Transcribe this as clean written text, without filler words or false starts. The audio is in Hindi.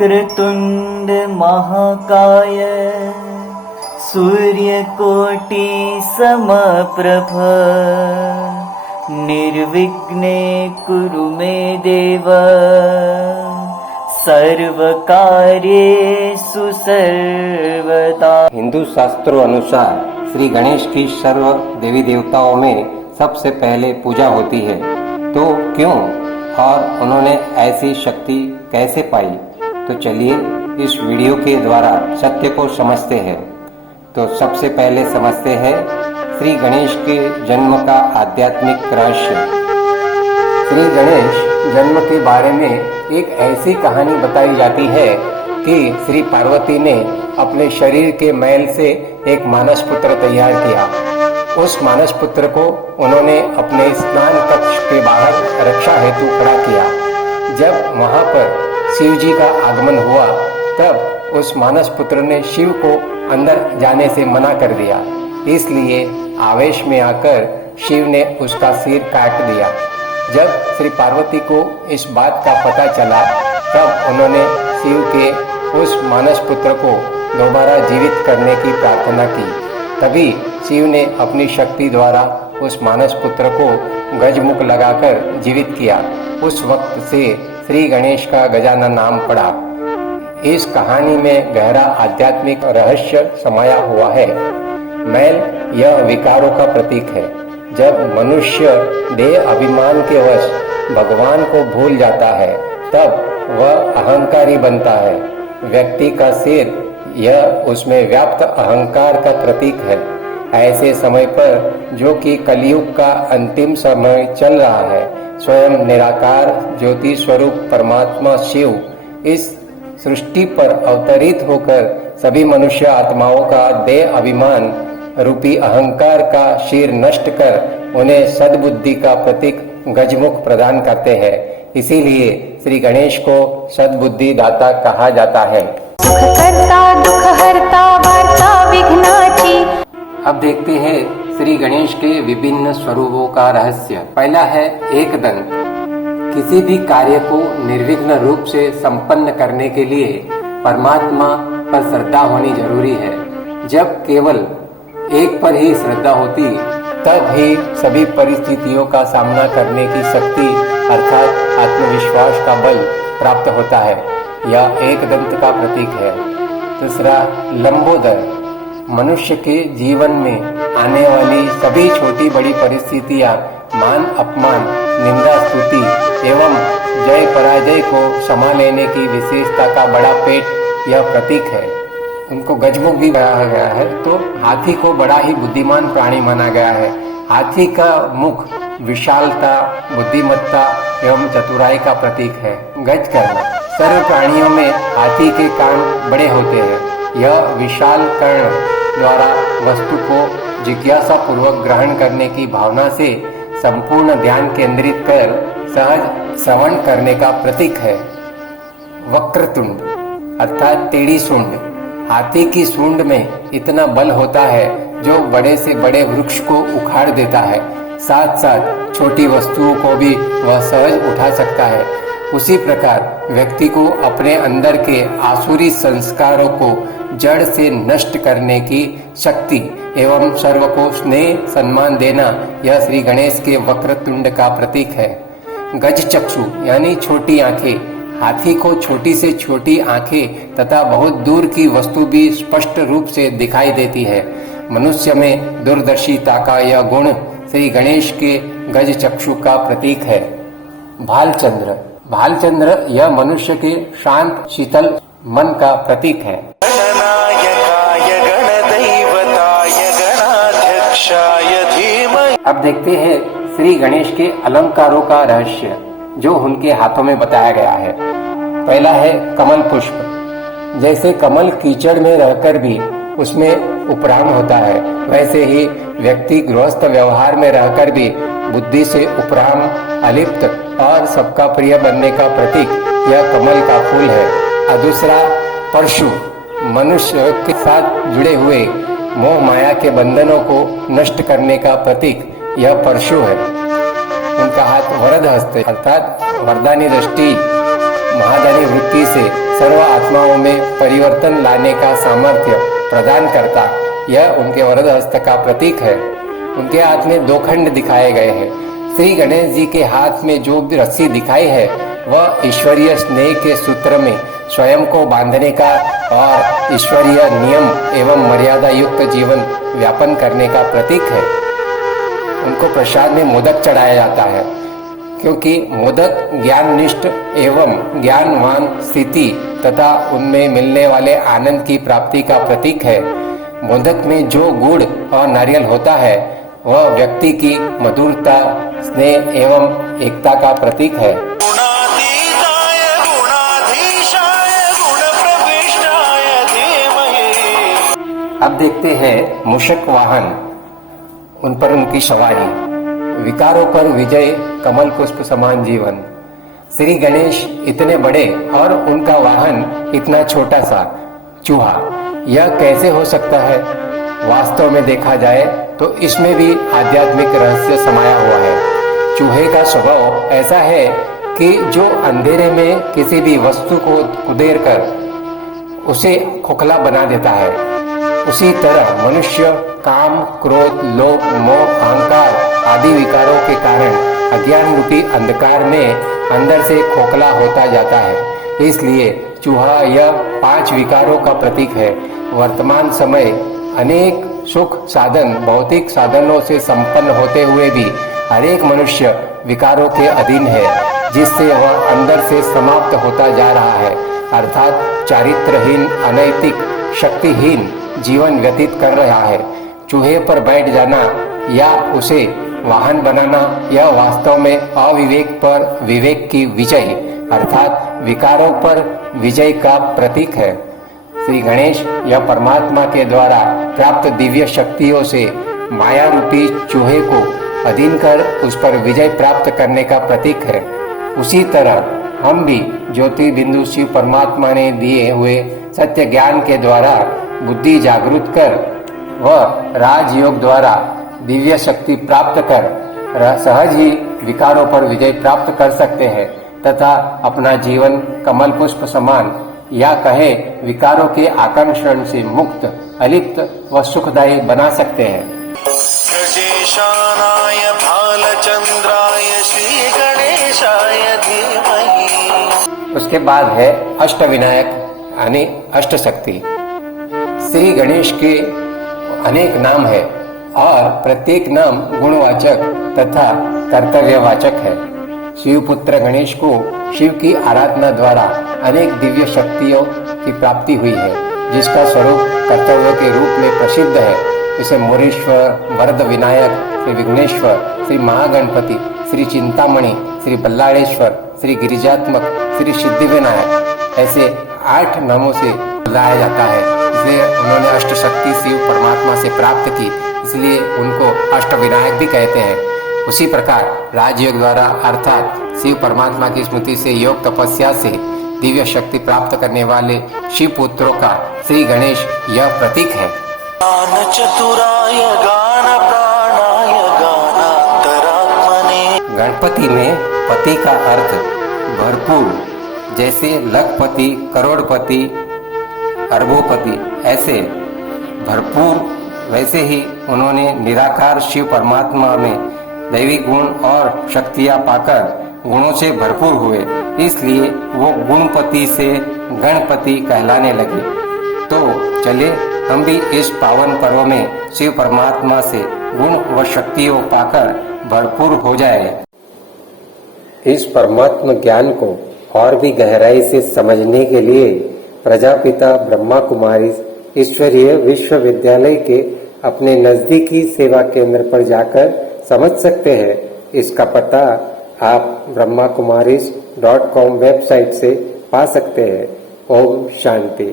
वक्रतुंड महाकाय सूर्यकोटि समप्रभ निर्विघ्ने कुरु मे देव सर्वकार्येषु सर्वदा। हिंदू शास्त्रों अनुसार श्री गणेश की सर्व देवी देवताओं में सबसे पहले पूजा होती है, तो क्यों और उन्होंने ऐसी शक्ति कैसे पाई? तो चलिए इस वीडियो के द्वारा सत्य को समझते हैं। तो सबसे पहले समझते हैं श्री गणेश के जन्म का आध्यात्मिक रहस्य। श्री गणेश जन्म के बारे में एक ऐसी कहानी बताई जाती है कि श्री पार्वती ने अपने शरीर के मैल से एक मानस पुत्र तैयार किया। उस मानस पुत्र को उन्होंने अपने स्नान कक्ष के बाहर रक्षा हेतु खड़ा किया। जब वहां पर शिव जी का आगमन हुआ, तब उस मानस पुत्र ने शिव को अंदर जाने से मना कर दिया। इसलिए आवेश में आकर शिव ने उसका सिर काट दिया। जब श्री पार्वती को इस बात का पता चला, तब उन्होंने शिव के उस मानस पुत्र को दोबारा जीवित करने की प्रार्थना की। तभी शिव ने अपनी शक्ति द्वारा उस मानस पुत्र को गजमुख लगाकर जीवित किया। उस वक्त से श्री गणेश का गजानन नाम पड़ा। इस कहानी में गहरा आध्यात्मिक रहस्य समाया हुआ है। मैल यह विकारों का प्रतीक है। जब मनुष्य देह अभिमान के वश भगवान को भूल जाता है, तब वह अहंकारी बनता है। व्यक्ति का सिर यह उसमें व्याप्त अहंकार का प्रतीक है। ऐसे समय पर, जो कि कलयुग का अंतिम समय चल रहा है, स्वयं निराकार ज्योति स्वरूप परमात्मा शिव इस सृष्टि पर अवतरित होकर सभी मनुष्य आत्माओं का देह अभिमान रूपी अहंकार का शीर नष्ट कर उन्हें सद्बुद्धि का प्रतीक गजमुख प्रदान करते हैं। इसीलिए श्री गणेश को सद्बुद्धि दाता कहा जाता है। सुख करता दुख हरता वार्ता विघ्नाची। अब देखते हैं श्री गणेश के विभिन्न स्वरूपों का रहस्य। पहला है एकदंत। किसी भी कार्य को निर्विघ्न रूप से संपन्न करने के लिए परमात्मा पर श्रद्धा होनी जरूरी है। जब केवल एक पर ही श्रद्धा होती, तब ही सभी परिस्थितियों का सामना करने की शक्ति अर्थात आत्मविश्वास का बल प्राप्त होता है। यह एकदंत का प्रतीक है। दूसरा, लंबोदर। मनुष्य के जीवन में आने वाली सभी छोटी बड़ी परिस्थितियां, मान अपमान, निंदा स्तुति एवं जय पराजय को समा लेने की विशेषता का बड़ा पेट यह प्रतीक है। उनको गजमुख भी बनाया गया है। तो हाथी को बड़ा ही बुद्धिमान प्राणी माना गया है। हाथी का मुख विशालता, बुद्धिमत्ता एवं चतुराई का प्रतीक है। गज कर्ण। सर्व प्राणियों में हाथी के कान बड़े होते हैं। यह विशाल कर्ण द्वारा वस्तु को जिज्ञासा पूर्वक ग्रहण करने की भावना से संपूर्ण ध्यान केंद्रित कर सहज श्रवण करने का प्रतीक है। वक्रतुंड अर्थात टेढ़ी सूंड। हाथी की सूंड में इतना बल होता है जो बड़े से बड़े वृक्ष को उखाड़ देता है। साथ साथ छोटी वस्तुओं को भी वह सहज उठा सकता है। उसी प्रकार व्यक्ति को अपने अंदर के आसुरी संस्कारों को जड़ से नष्ट करने की शक्ति एवं सर्व को स्नेह सम्मान देना, यह श्री गणेश के वक्रतुंड का प्रतीक है। गज चक्षु यानी छोटी आंखें। हाथी को छोटी से छोटी आंखें तथा बहुत दूर की वस्तु भी स्पष्ट रूप से दिखाई देती है। मनुष्य में दूरदर्शिता का यह गुण श्री गणेश के गज चक्षु का प्रतीक है। भालचंद्र। भालचंद्र यह मनुष्य के शांत शीतल मन का प्रतीक है। अब देखते हैं श्री गणेश के अलंकारों का रहस्य, जो उनके हाथों में बताया गया है। पहला है कमल पुष्प। जैसे कमल कीचड़ में रहकर भी उसमें उपराम होता है, वैसे ही व्यक्ति गृहस्थ व्यवहार में रहकर भी बुद्धि से उपराम, अलिप्त और सबका प्रिय बनने का प्रतीक यह कमल का फूल है। और दूसरा परशु। मनुष्य के साथ जुड़े हुए मोह माया के बंधनों को नष्ट करने का प्रतीक यह परशु है। उनका हाथ वरद हस्त अर्थात वरदानी दृष्टि महादानी वृत्ति से सर्व आत्माओं में परिवर्तन लाने का सामर्थ्य प्रदान करता, यह उनके वरद हस्त का प्रतीक है। उनके हाथ में 2 खंड दिखाए गए हैं। श्री गणेश जी के हाथ में जो भी रस्सी दिखाई है वह ईश्वरीय स्नेह के सूत्र में स्वयं को बांधने का और ईश्वरीय नियम एवं मर्यादा युक्त जीवन व्यापन करने का प्रतीक है। उनको प्रसाद में मोदक चढ़ाया जाता है, क्योंकि मोदक ज्ञाननिष्ठ एवं ज्ञानवान स्थिति तथा उनमें मिलने वाले आनंद की प्राप्ति का प्रतीक है। मोदक में जो गुड़ और नारियल होता है वह व्यक्ति की मधुरता, स्नेह एवं एकता का प्रतीक है। अब देखते हैं मूषक वाहन, उन पर उनकी सवारी। विकारों पर विजय, कमल पुष्प समान जीवन। श्री गणेश इतने बड़े और उनका वाहन इतना छोटा सा चूहा, यह कैसे हो सकता है? वास्तव में देखा जाए तो इसमें भी आध्यात्मिक रहस्य समाया हुआ है। चूहे का स्वभाव ऐसा है कि जो अंधेरे में किसी भी वस्तु को कुदेर कर उसे खोखला बना देता है, उसी तरह मनुष्य काम, क्रोध, लोभ, मोह, अहंकार आदि विकारों के कारण अज्ञान रूपी अंधकार में अंदर से खोखला होता जाता है। इसलिए चूहा यह 5 विकारों का प्रतीक है। वर्तमान समय अनेक सुख साधन, भौतिक साधनों से संपन्न होते हुए भी हर एक मनुष्य विकारों के अधीन है, जिससे वह अंदर से समाप्त होता जा रहा है, अर्थात चारित्रहीन, अनैतिक, शक्तिहीन जीवन व्यतीत कर रहा है। चूहे पर बैठ जाना या उसे वाहन बनाना, यह वास्तव में अविवेक पर विवेक की विजय अर्थात विकारों पर विजय का प्रतीक है। श्री गणेश यह परमात्मा के द्वारा प्राप्त दिव्य शक्तियों से माया रूपी चूहे को अधीन कर उस पर विजय प्राप्त करने का प्रतीक है। उसी तरह हम भी ज्योति बिंदु शिव परमात्मा ने दिए हुए सत्य ज्ञान के द्वारा बुद्धि जागृत कर वह राजयोग द्वारा दिव्य शक्ति प्राप्त कर सहज ही विकारों पर विजय प्राप्त कर सकते हैं तथा अपना जीवन कमल पुष्प समान या कहे विकारों के आकर्षण से मुक्त, अलिप्त व सुखदायी बना सकते हैं। गजेशानाय भालचंद्राय श्री गणेशाय धीमहि। उसके बाद है अष्टविनायक यानी अष्ट शक्ति। श्री गणेश के अनेक नाम है और प्रत्येक नाम गुणवाचक तथा कर्तव्यवाचक है। शिवपुत्र गणेश को शिव की आराधना द्वारा अनेक दिव्य शक्तियों की प्राप्ति हुई है, जिसका स्वरूप कर्तव्य के रूप में प्रसिद्ध है। जैसे मोरेश्वर, वरद विनायक, श्री विघ्नेश्वर, श्री महागणपति, श्री चिंतामणि, श्री बल्लाळेश्वर, श्री गिरिजात्मक, श्री सिद्धि विनायक, ऐसे 8 नामों से बुलाया जाता है। इसलिए उन्होंने अष्ट शक्ति शिव परमात्मा से प्राप्त की, इसलिए उनको अष्ट विनायक भी कहते हैं। उसी प्रकार राजयोग द्वारा अर्थात शिव परमात्मा की स्मृति से योग तपस्या से दिव्य शक्ति प्राप्त करने वाले शिव पुत्रों का श्री गणेश यह प्रतीक है। गान चतुराय गान प्राणाय गानांतरात्मने। गणपति में पति का अर्थ भरपूर, जैसे लखपति, करोड़पति, अरबोपति, ऐसे भरपूर, वैसे ही उन्होंने निराकार शिव परमात्मा में दैवी गुण और शक्तियां पाकर गुणों से भरपूर हुए, इसलिए वो गुणपति से गणपति कहलाने लगे। तो चले हम भी इस पावन पर्व में शिव परमात्मा से गुण व शक्तियों पाकर भरपूर हो जाए। इस परमात्मा ज्ञान को और भी गहराई से समझने के लिए प्रजापिता ब्रह्मा कुमारी ईश्वरीय विश्वविद्यालय के अपने नजदीकी सेवा केंद्र पर जाकर समझ सकते हैं। इसका पता आप brahmakumaris.com वेबसाइट से पा सकते हैं। ओम शांति।